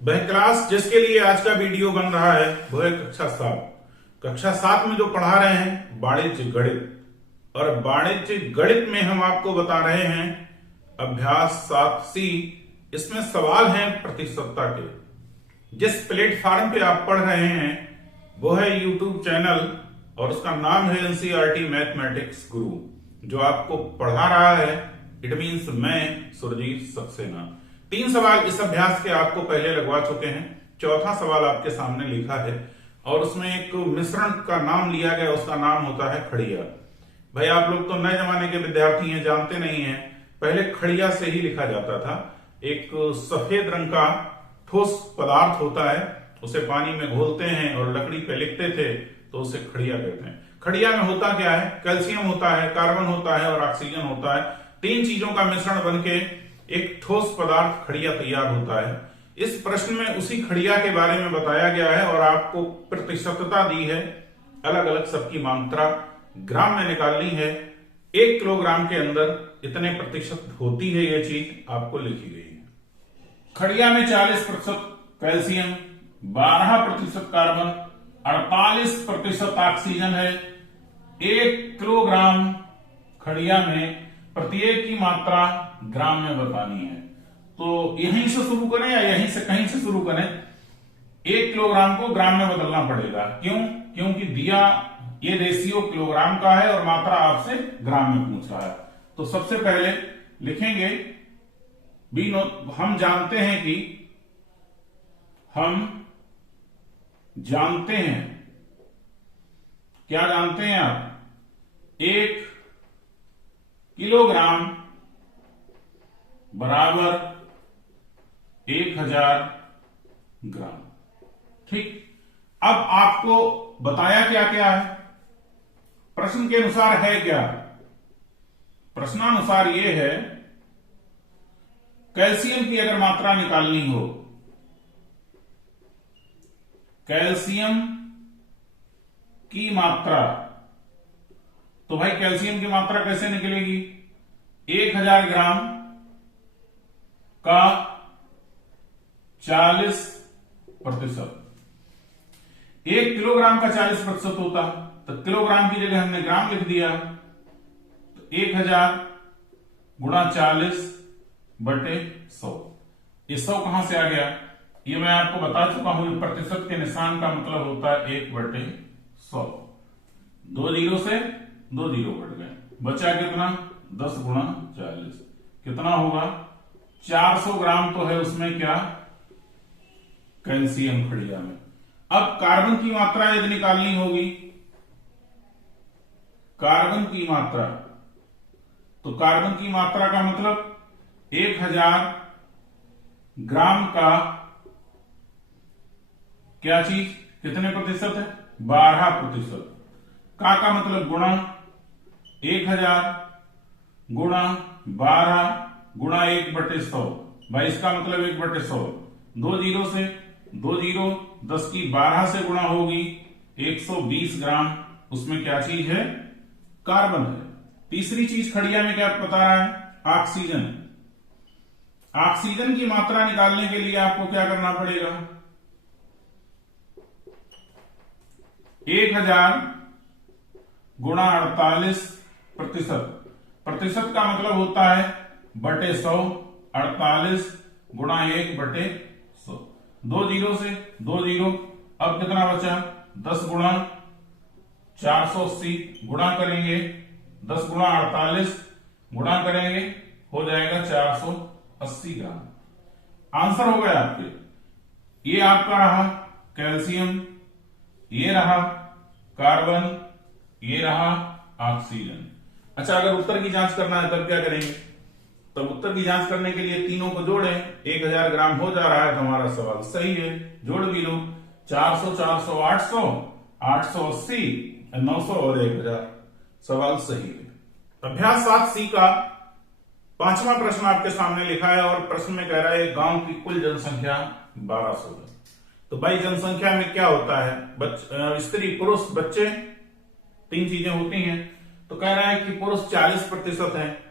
वह क्लास जिसके लिए आज का वीडियो बन रहा है वो है कक्षा 7 में जो पढ़ा रहे हैं वाणिज्य गणित। और वाणिज्य गणित में हम आपको बता रहे हैं अभ्यास 7C। इसमें सवाल हैं प्रतिशतता के। जिस प्लेटफॉर्म पे आप पढ़ रहे हैं वो है यूट्यूब चैनल और उसका नाम है NCERT मैथमेटिक्स गुरु। जो आपको पढ़ा रहा है इट मीन्स मैं सुरजीत सक्सेना। 3 सवाल इस अभ्यास के आपको पहले लगवा चुके हैं। चौथा सवाल आपके सामने लिखा है और उसमें एक मिश्रण का नाम लिया गया, उसका नाम होता है खड़िया। भाई आप लोग तो नए जमाने के विद्यार्थी हैं, जानते नहीं हैं, पहले खड़िया से ही लिखा जाता था। एक सफेद रंग का ठोस पदार्थ होता है, उसे पानी में घोलते हैं और लकड़ी पे लिखते थे तो उसे खड़िया कहते हैं। खड़िया में होता क्या है? कैल्शियम होता है, कार्बन होता है और ऑक्सीजन होता है। 3 चीजों का मिश्रण बनके एक ठोस पदार्थ खड़िया तैयार होता है। इस प्रश्न में उसी खड़िया के बारे में बताया गया है और आपको प्रतिशतता दी है, अलग अलग सबकी मात्रा ग्राम में निकालनी है। 1 किलोग्राम के अंदर इतने प्रतिशत होती है, यह चीज आपको लिखी गई है। खड़िया में 40% कैल्शियम, 12% कार्बन, 48% ऑक्सीजन है। 1 किलोग्राम खड़िया में प्रत्येक की मात्रा ग्राम में बतानी है। तो यहीं से शुरू करें या यहीं से कहीं से शुरू करें, 1 किलोग्राम को ग्राम में बदलना पड़ेगा। क्यों? क्योंकि दिया ये रेशियो किलोग्राम का है और मात्रा आपसे ग्राम में पूछ रहा है। तो सबसे पहले लिखेंगे हम जानते हैं कि क्या जानते हैं आप? 1 किलोग्राम बराबर 1000 ग्राम। ठीक, अब आपको बताया क्या क्या है, प्रश्न के अनुसार है क्या? प्रश्नानुसार यह है कैल्शियम की अगर मात्रा निकालनी हो, कैल्शियम की मात्रा, तो भाई कैल्शियम की मात्रा कैसे निकलेगी? 1000 ग्राम का 40%। 1 किलोग्राम का 40% होता तो किलोग्राम की जगह हमने ग्राम लिख दिया। तो 1000 गुणा 40/100। ये 100 कहां से आ गया? ये मैं आपको बता चुका हूं, प्रतिशत के निशान का मतलब होता है 1/100। 2 जीरो से 2 जीरो कट गए, बचा कितना? 10 गुणा 40 कितना होगा? 400 ग्राम तो है उसमें क्या? कैल्शियम खड़िया में। अब कार्बन की मात्रा यदि निकालनी होगी, कार्बन की मात्रा, तो कार्बन की मात्रा का मतलब 1000 ग्राम का क्या चीज कितने प्रतिशत है? 12%। का मतलब गुणा 1000 गुणा 12 गुणा 1/100। भाई इसका मतलब 1/100। 2 जीरो से 2 जीरो, 10 की 12 से गुणा होगी 120 ग्राम। उसमें क्या चीज है? कार्बन है। तीसरी चीज खड़िया में क्या बता रहा है? ऑक्सीजन। ऑक्सीजन की मात्रा निकालने के लिए आपको क्या करना पड़ेगा? 1000 गुणा 48%। प्रतिशत का मतलब होता है बटे 100। 48 गुणा 1/100। 2 जीरो से 2 जीरो, अब कितना बचा? 10 गुणा 480 गुणा करेंगे, 10 गुणा 48 गुणा करेंगे, हो जाएगा 480 ग्राम। आंसर हो गया आपके। ये आपका रहा कैल्शियम, ये रहा कार्बन, ये रहा ऑक्सीजन। अच्छा, अगर उत्तर की जांच करना है तब क्या करेंगे? तब उत्तर की जांच करने के लिए तीनों को जोड़ें। 1000 ग्राम हो जा रहा है तो हमारा सवाल सही है, जोड़ भी लो। 400 400 800, 880, 900 और 1000, सवाल सही है। अभ्यास 7C का 5वां प्रश्न आपके सामने लिखा है और प्रश्न में कह रहा है गांव की कुल जनसंख्या 1200 है। तो भाई जनसंख्या में क्या होता है? स्त्री पुरुष बच्चे, 3 चीजें होती हैं। तो कह रहा है कि पुरुष 40% हैं,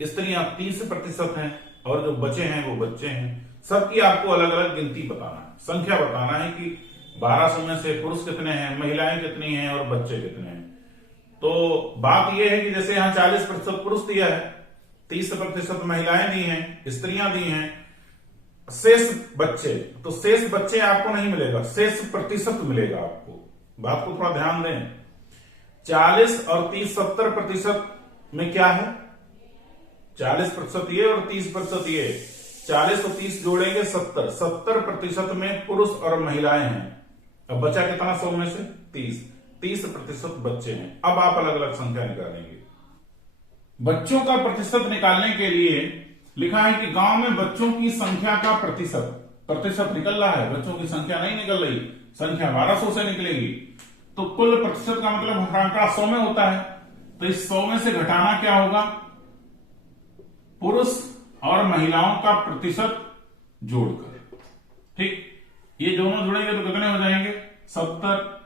स्त्रियां 30% हैं और जो बचे हैं वो बच्चे हैं। सबकी आपको अलग अलग गिनती बताना है, संख्या बताना है कि 1200 में से पुरुष कितने हैं, महिलाएं कितनी हैं और बच्चे कितने हैं। तो बात यह है कि जैसे यहां 40% पुरुष दिया है, 30% महिलाएं दी हैं, स्त्रियां दी हैं, शेष बच्चे, तो शेष बच्चे आपको नहीं मिलेगा, शेष प्रतिशत मिलेगा आपको। बात को थोड़ा ध्यान दें। 40 और 30 70% में क्या है, 40% ये और 30% ये, 40 और 30 जोड़ेंगे 70, 70% में पुरुष और महिलाएं हैं। अब बचा कितना 100 में से 30% बच्चे हैं। अब आप अलग अलग संख्या निकालेंगे। बच्चों का प्रतिशत निकालने के लिए लिखा है कि गांव में बच्चों की संख्या का प्रतिशत निकल रहा है, बच्चों की संख्या नहीं निकल रही, संख्या 1200 से निकलेगी। तो कुल प्रतिशत का मतलब आंकड़ा 100 में होता है, तो इस 100 में से घटाना क्या होगा, पुरुष और महिलाओं का प्रतिशत जोड़कर। ठीक, ये दोनों जुड़ेंगे तो कितने हो जाएंगे 70,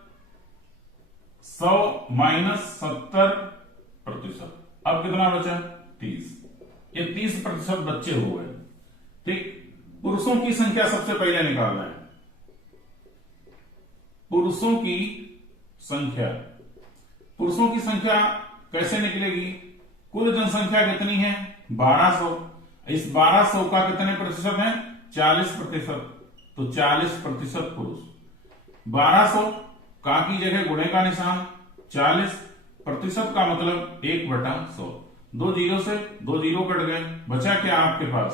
100 माइनस 70%। अब कितना बचा 30, ये 30% बच्चे हो गए। ठीक, पुरुषों की संख्या सबसे पहले निकालना है। पुरुषों की संख्या कैसे निकलेगी, कुल जनसंख्या कितनी है 1200, इस 1200 का कितने प्रतिशत है 40%, तो 40% पुरुष। 1200 का की जगह गुणे का निशान, 40% का मतलब 1/100, 2 जीरो से 2 जीरो कट गए, बचा क्या आपके पास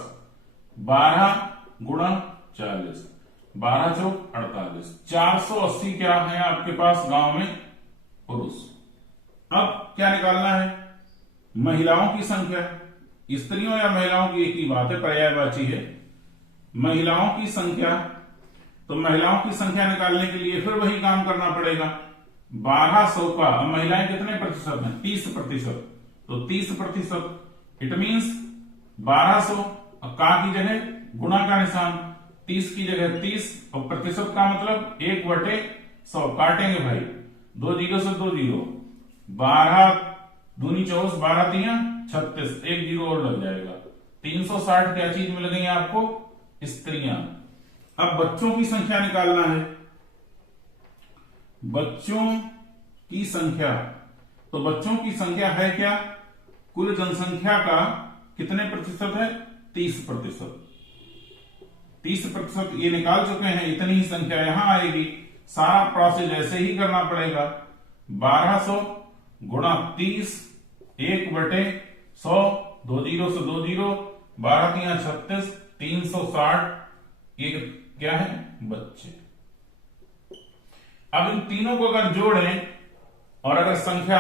12 गुणा 40, 12 चौक 48, 480 क्या है आपके पास गांव में पुरुष। अब क्या निकालना है, महिलाओं की संख्या, स्त्रियों या महिलाओं की एक ही बात है, पर्यायवाची है। महिलाओं की संख्या, तो महिलाओं की संख्या निकालने के लिए फिर वही काम करना पड़ेगा। 1200 का, अब महिलाएं कितने प्रतिशत हैं 30%, तो 30% इट मीन्स 1200 का की जगह गुणा का निशान, 30 की जगह 30 और प्रतिशत का मतलब 1/100, काटेंगे भाई 2 जीरो से 2 जीरो, 12 दूनी 24, 12 तिया 36, 1 जीरो और लग जाएगा। 360 क्या चीज मिल गई आपको, स्त्रियां। अब बच्चों की संख्या निकालना है, बच्चों की संख्या, तो बच्चों की संख्या है क्या, कुल जनसंख्या का कितने प्रतिशत है 30%। 30% ये निकाल चुके हैं, इतनी ही संख्या यहां आएगी। सारा प्रोसेस ऐसे ही करना पड़ेगा, 1200 गुणा 30, 1/100, 2 जीरो से 2 जीरो, 12 तिया 36, 360, ये क्या है बच्चे। अब इन तीनों को अगर जोड़ें और अगर संख्या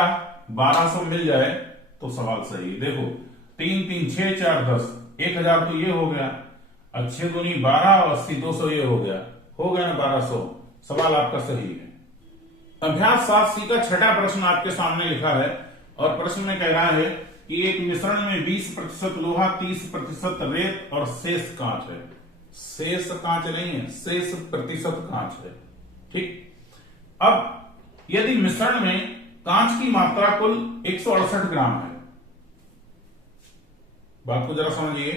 1200 मिल जाए तो सवाल सही है। देखो 3 3 6 4 10, 1000 तो ये हो गया, 6 दूनी 12 और 80 200 ये हो गया ना 1200। सवाल आपका सही है। अभ्यास 7C का छठा प्रश्न आपके सामने लिखा है और प्रश्न में कह रहा है कि एक मिश्रण में 20% लोहा, 30% रेत और शेष कांच है। शेष कांच नहीं है, शेष प्रतिशत कांच है। ठीक, अब यदि मिश्रण में कांच की मात्रा कुल 168 ग्राम है, बात को जरा समझिए,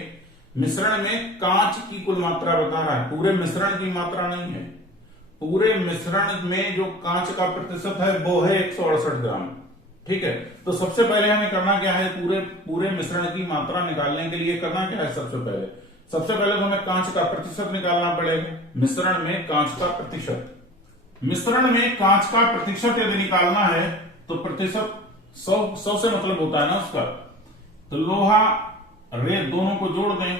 मिश्रण में कांच की कुल मात्रा बता रहा है, पूरे मिश्रण की मात्रा नहीं है। पूरे मिश्रण में जो कांच का प्रतिशत है वो है 168 ग्राम। ठीक है, तो सबसे पहले हमें करना क्या है, पूरे मिश्रण की मात्रा निकालने के लिए करना क्या है, सबसे पहले तो हमें कांच का प्रतिशत निकालना पड़ेगा। मिश्रण में कांच का प्रतिशत, मिश्रण में कांच का प्रतिशत यदि निकालना है तो प्रतिशत 100 से मतलब होता है ना उसका, तो लोहा रेत दोनों को जोड़ दें,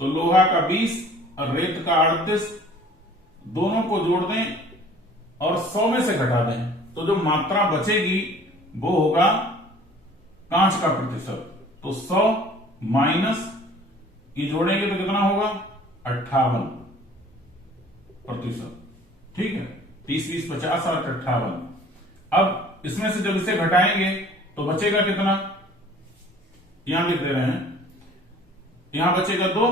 तो लोहा का 20 और रेत का 38 दोनों को जोड़ दें और 100 में से घटा दें, तो जो मात्रा बचेगी वो होगा कांच का प्रतिशत। तो 100 माइनस ये जोड़ेंगे तो कितना होगा 58%। ठीक है, 30 20 50 और 58। अब इसमें से जब इसे घटाएंगे तो बचेगा कितना, यहां लिख दे रहे हैं, यहां बचेगा 2,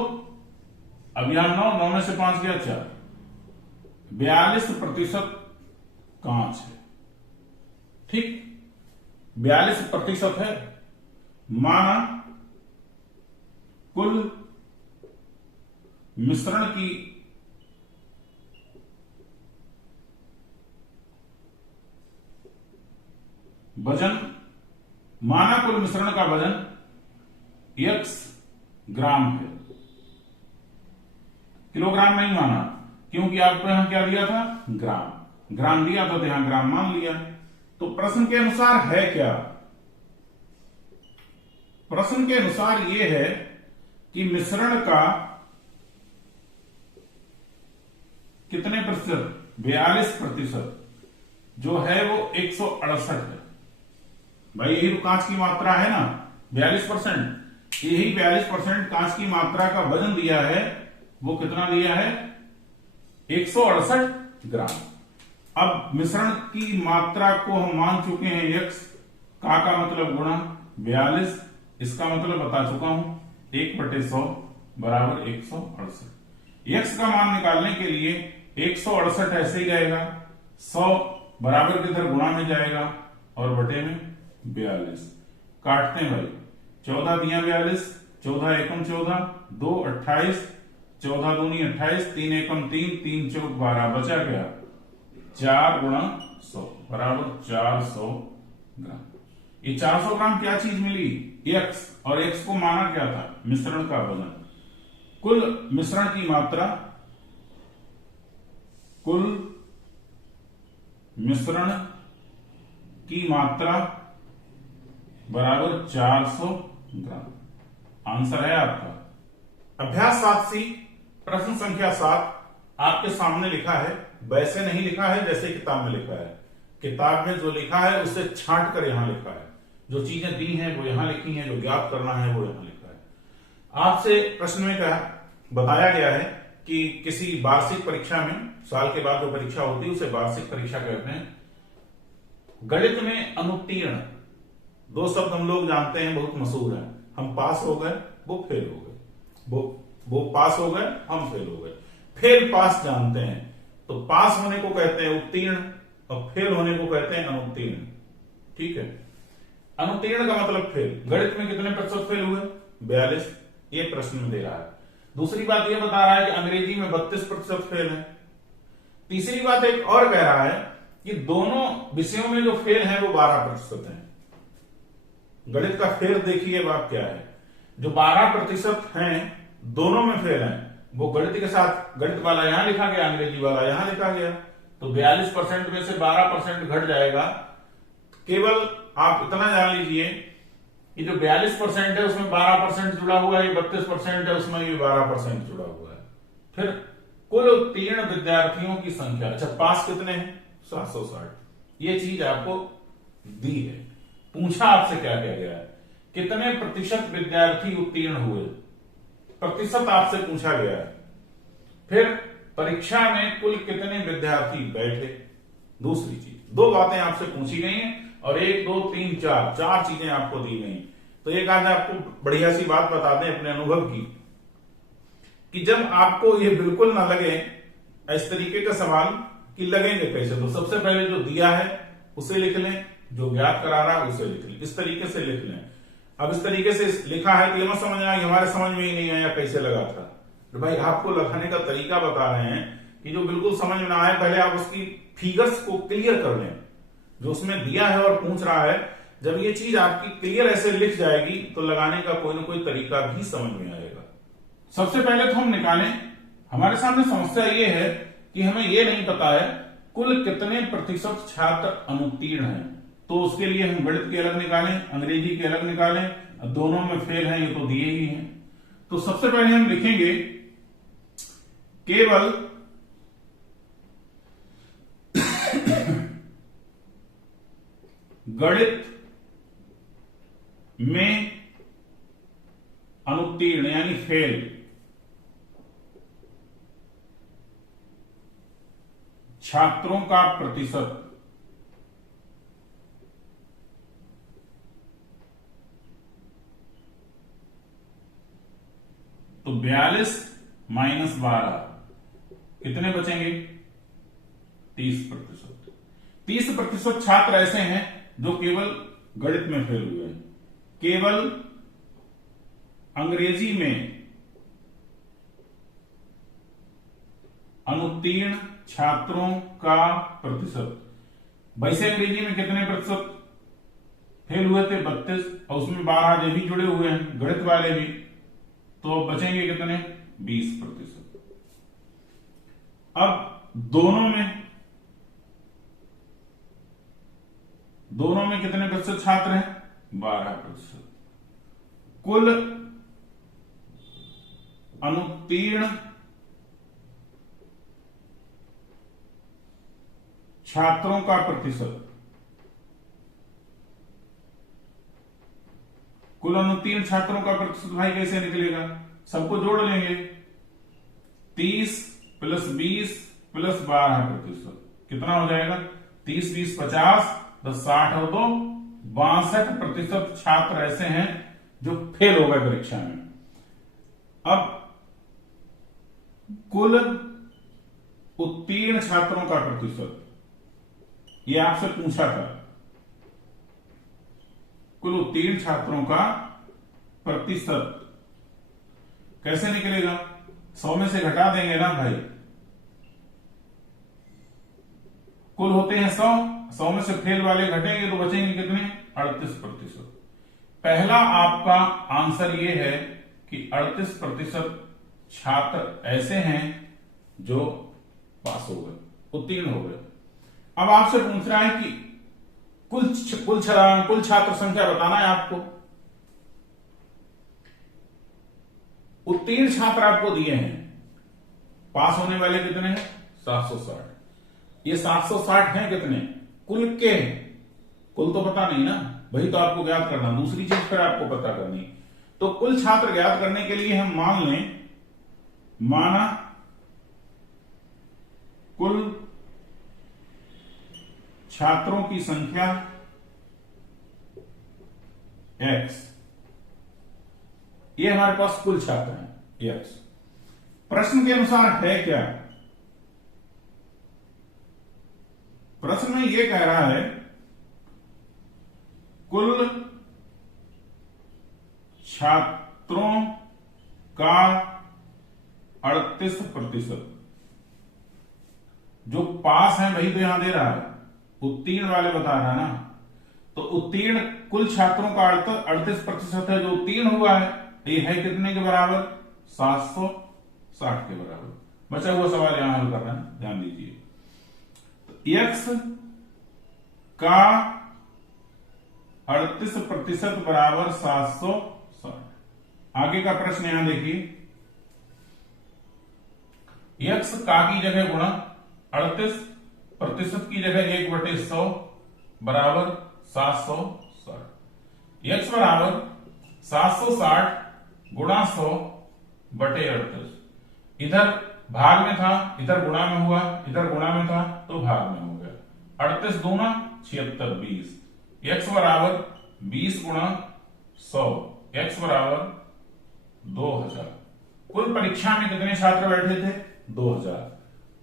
अब यहां 9 में से 5 गया 4, 42% कांच है। ठीक, 42% है, माना कुल मिश्रण की वजन, माना कुल मिश्रण का वजन x ग्राम है। किलोग्राम नहीं माना, क्योंकि आपको यहां क्या दिया था, ग्राम। ग्राम दिया था तो यहां ग्राम मान लिया। तो प्रश्न के अनुसार है क्या? प्रश्न के अनुसार यह है कि मिश्रण का कितने प्रतिशत, 42% जो है वो 168 है। भाई यही तो कांच की मात्रा है ना, 42%। यही 42% कांच की मात्रा का वजन दिया है, वो कितना दिया है, 168 ग्राम। अब मिश्रण की मात्रा को हम मान चुके हैं x, का मतलब गुणा 42, इसका मतलब बता चुका हूं 1/100 बराबर 168। x का मान निकालने के लिए 168 ऐसे ही रहेगा, 100 बराबर के इधर गुणा में जाएगा और बटे में 42। काटते हैं भाई, 14 दिया 42, 14 एकम 14, 2 28, 14 दूनी 28, 3 एकम 3, 3 चौक 12, बचा गया 4 गुणा 100 बराबर 400 ग्राम। ये 400 ग्राम क्या चीज मिली, x, और x को माना क्या था, मिश्रण का वजन। कुल मिश्रण की मात्रा, कुल मिश्रण की मात्रा बराबर 400 ग्राम। आंसर है आपका। अभ्यास 7C प्रश्न संख्या 7 आपके सामने लिखा है, वैसे नहीं लिखा है जैसे किताब में लिखा है। किताब में जो लिखा है उसे छांट कर यहां लिखा है, जो चीजें दी हैं वो यहां लिखी हैं, जो ज्ञात करना है वो यहां लिखा है। आपसे प्रश्न में क्या बताया गया है कि किसी वार्षिक परीक्षा में, साल के बाद जो परीक्षा होती है उसे वार्षिक परीक्षा कहते हैं। गणित में अनुत्तीर्ण, दो शब्द हम लोग जानते हैं, बहुत मशहूर है। हम पास हो गए, वो फेल हो गए। वो पास हो गए, हम फेल हो गए। फेल पास जानते हैं, तो पास होने को कहते हैं उत्तीर्ण और फेल होने को कहते हैं अनुत्तीर्ण। ठीक है, अनुत्तीर्ण का मतलब फेल। गणित में कितने प्रतिशत फेल हुए, 42, ये प्रश्न में दे रहा है। दूसरी बात यह बता रहा है कि अंग्रेजी में 32% फेल है। तीसरी बात एक और कह रहा है कि दोनों विषयों में जो फेल है वो 12% है। गणित का फेल देखिए बात क्या है, जो 12% हैं दोनों में फेल हैं, वो गणित के साथ, गणित वाला यहां लिखा गया, अंग्रेजी वाला यहां लिखा गया, तो 42% में से 12% घट जाएगा। केवल आप इतना जान लीजिए कि जो 42% है उसमें 12% जुड़ा हुआ है, 32% है उसमें भी 12% जुड़ा हुआ है। फिर कुल उत्तीर्ण विद्यार्थियों की संख्या, अच्छा पास कितने हैं, 760। ये चीज आपको दी है। पूछा आपसे क्या कह गया है, कितने प्रतिशत विद्यार्थी उत्तीर्ण हुए, प्रतिशत आपसे पूछा गया है। फिर परीक्षा में कुल कितने विद्यार्थी बैठे, दूसरी चीज। दो बातें आपसे पूछी गई हैं और 1 2 3 4 चार चीजें आपको दी गई। तो एक आज आपको बढ़िया सी बात बता दें अपने अनुभव की, कि जब आपको ये बिल्कुल ना लगे इस तरीके का सवाल कि लगेंगे कैसे, तो सबसे पहले जो दिया है उसे लिख लें, जो ज्ञात करा रहा है उसे लिख लें, इस तरीके से लिख लें। अब इस तरीके से लिखा है तो ये मत समझ आए हमारे समझ में ही नहीं आया कैसे लगा था। तो भाई आपको लिखने का तरीका बता रहे हैं कि जो बिल्कुल समझ में ना आए पहले आप उसकी फिगर्स को क्लियर कर लें, जो उसमें दिया है और पूछ रहा है। जब ये चीज आपकी क्लियर ऐसे लिख जाएगी तो लगाने का कोई ना कोई तरीका भी समझ में आएगा। सबसे पहले तो हम निकालें, हमारे सामने समस्या ये है कि हमें ये नहीं पता है कुल कितने प्रतिशत छात्र अनुत्तीर्ण हैं। तो उसके लिए हम गणित के अलग निकालें, अंग्रेजी के अलग निकालें, दोनों में फेल हैं ये तो दिए ही हैं। तो सबसे पहले हम लिखेंगे केवल गणित में अनुत्तीर्ण यानी फेल छात्रों का प्रतिशत। तो 42 माइनस 12 कितने बचेंगे, 30%। 30% छात्र ऐसे हैं जो केवल गणित में फेल हुए हैं, केवल अंग्रेजी में अनुत्तीर्ण छात्रों का प्रतिशत। वैसे अंग्रेजी में कितने प्रतिशत फेल हुए थे? 32, और उसमें 12 जो भी जुड़े हुए हैं गणित वाले भी, तो बचेंगे कितने? 20%। अब दोनों में कितने प्रतिशत छात्र हैं? 12%। कुल अनुत्तीर्ण छात्रों का प्रतिशत, कुल अनुत्तीर्ण छात्रों का प्रतिशत भाई कैसे निकलेगा? सबको जोड़ लेंगे। 30 + 20 + 12%, कितना हो जाएगा? 30 20 50, 10 60 और 2 62% छात्र ऐसे हैं जो फेल हो गए परीक्षा में। अब कुल उत्तीर्ण छात्रों का प्रतिशत, ये आपसे पूछा था, कुल उत्तीर्ण छात्रों का प्रतिशत कैसे निकलेगा? 100 में से घटा देंगे ना भाई, कुल होते हैं 100 में से फेल वाले घटेंगे तो बचेंगे कितने? 38%। पहला आपका आंसर ये है कि 38% छात्र ऐसे हैं जो पास हो गए, उत्तीर्ण हो गए। अब आपसे पूछ रहा है कि कुल छात्र संख्या बताना है आपको। उत्तीर्ण छात्र आपको दिए हैं, पास होने वाले कितने हैं? 760। ये 760 हैं कितने? कुल के कुल तो पता नहीं ना, वही तो आपको ज्ञात करना, दूसरी चीज फिर आपको पता करनी। तो कुल छात्र ज्ञात करने के लिए हम मान लें, माना कुल छात्रों की संख्या x, ये हमारे पास कुल छात्र हैं x। प्रश्न के अनुसार है क्या? प्रश्न में यह कह रहा है कुल छात्रों का 38%, जो पास हैं वही तो यहां दे रहा है, उत्तीर्ण वाले बता रहा है ना। तो उत्तीर्ण कुल छात्रों का 38% है जो उत्तीर्ण हुआ है, ये है कितने के बराबर? 760 के बराबर। बचा हुआ सवाल यहां हल करना है, ध्यान दीजिए। तो x का 38% बराबर 760। आगे का प्रश्न यहां देखिए, x का की जगह गुणा 38% की जगह 1/100 बराबर 760। x बराबर 760 गुणा 100 बटे 38। इधर भाग में था, इधर गुणा में हुआ, इधर गुणा में था तो भाग में हो गया। 38 दूना 76, 20। x बराबर 20 गुणा 100, x बराबर 2000। कुल परीक्षा में कितने छात्र बैठे थे? 2000।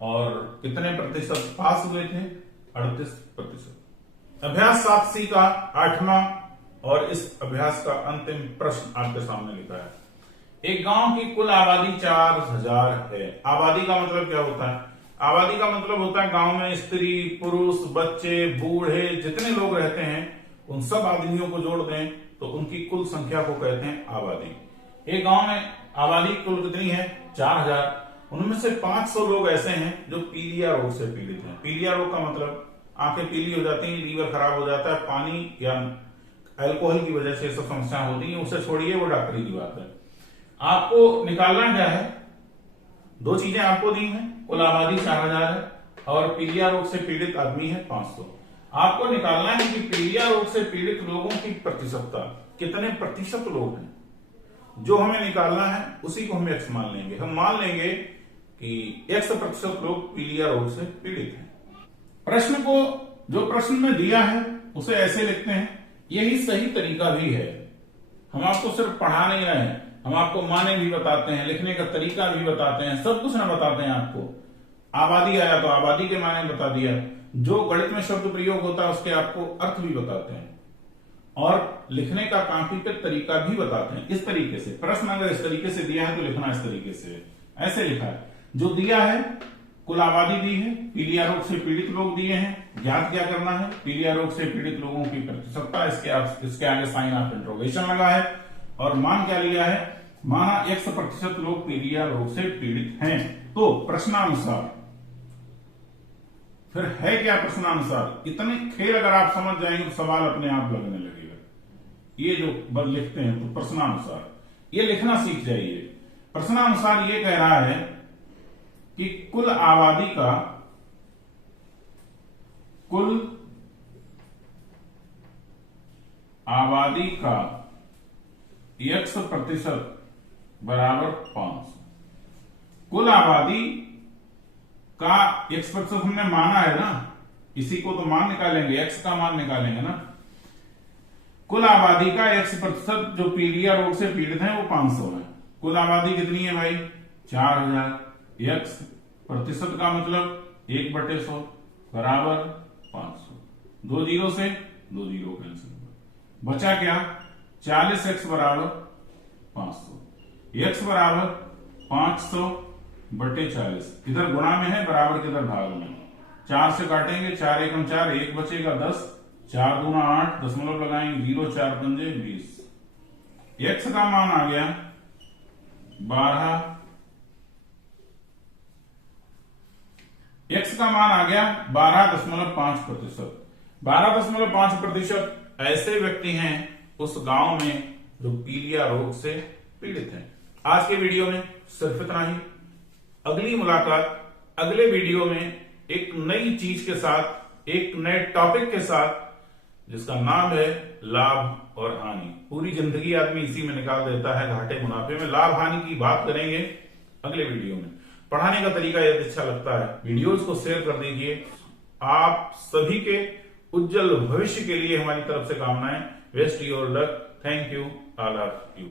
और कितने प्रतिशत पास हुए थे? 38%। अभ्यास 7C का 8वां और इस अभ्यास का अंतिम प्रश्न आपके सामने लिखा है। एक गांव की कुल आबादी 4000 है। आबादी का मतलब क्या होता है? आबादी का मतलब होता है गांव में स्त्री, पुरुष, बच्चे, बूढ़े जितने लोग रहते हैं उन सब आदमियों को जोड़ दें तो उनकी कुल संख्या को कहते हैं आबादी। एक गांव में आबादी कुल कितनी है? 4000। उनमें से 500 लोग ऐसे हैं जो पीलिया रोग से पीड़ित हैं। पीलिया रोग का मतलब आंखें पीली हो जाती हैं, लीवर खराब हो जाता है, पानी या अल्कोहल की वजह से सब समस्या होती है। उसे छोड़िए, वो डॉक्टरी की बात है। आपको निकालना क्या है? दो चीजें आपको दी हैं, कुल आबादी 4000 है और पीलिया रोग से पीड़ित आदमी है 500। आपको निकालना है कि पीलिया रोग से पीड़ित लोगों की प्रतिशतता, कितने प्रतिशत लोग हैं। जो हमें निकालना है उसी को हम x मान लेंगे। हम मान लेंगे कि x% लोग पीलिया रोग से पीड़ित हैं। प्रश्न को जो प्रश्न में दिया है उसे ऐसे लिखते हैं, यही सही तरीका भी है। हम आपको सिर्फ पढ़ा नहीं रहे हैं, हम आपको माने भी बताते हैं, लिखने का तरीका भी बताते हैं, सब कुछ ना बताते हैं आपको। आबादी आया तो आबादी के माने बता दिया, जो गणित में शब्द प्रयोग होता है उसके आपको अर्थ भी बताते हैं और लिखने का काफी पे तरीका भी बताते हैं। इस तरीके से प्रश्न अगर इस तरीके से दिया है तो लिखना इस तरीके से, ऐसे लिखा है। जो दिया है कुल आबादी दी है, पीलिया रोग से पीड़ित लोग दिए हैं, ज्ञात क्या करना है, पीलिया रोग से पीड़ित लोगों की प्रतिशतता, इसके आगे साइन ऑफ इंट्रोगेशन लगा है, और मान क्या लिया है, माना X% लोग पीलिया रोग से पीड़ित हैं। तो प्रश्नानुसार फिर है क्या, प्रश्नानुसार इतने खेल अगर आप समझ जाएंगे तो सवाल अपने आप लगने लगेगा। ये जो बल लिखते हैं तो प्रश्नानुसार ये लिखना सीख जाइए। प्रश्नानुसार ये कह रहा है कि कुल आबादी का X% बराबर 500। कुल आबादी का X% हमने माना है ना, इसी को तो मान निकालेंगे, X का मान निकालेंगे ना। कुल आबादी का X% जो पीलिया रोग से पीड़ित है वो 500 है। कुल आबादी कितनी है भाई, 4000। X% का मतलब 1/100 बराबर 500। 2 जीरो से 2 जीरो कैंसिल, बचा क्या, 40x बराबर 500। x बराबर 500/40, इधर गुणा में है, बराबर किधर भाग में। 4 से काटेंगे, 4 एकम 4, 1 बचेगा 10, 4 दूना 8, दशमलव लगाएंगे 0, 4 पंजे 20। x का मान आ गया 12, x का मान आ गया 12.5%। 12.5% ऐसे व्यक्ति हैं उस गांव में जो पीलिया रोग से पीड़ित हैं। आज के वीडियो में सिर्फ इतना ही। अगली मुलाकात अगले वीडियो में एक नई चीज के साथ, एक नए टॉपिक के साथ, जिसका नाम है लाभ और हानि। पूरी जिंदगी आदमी इसी में निकाल देता है, घाटे मुनाफे में। लाभ हानि की बात करेंगे अगले वीडियो में। पढ़ाने का तरीका यदि अच्छा लगता है, वीडियोस को शेयर कर दीजिए। आप सभी के उज्जवल भविष्य के लिए हमारी तरफ से कामनाएं। Best your luck. Thank you, all of you.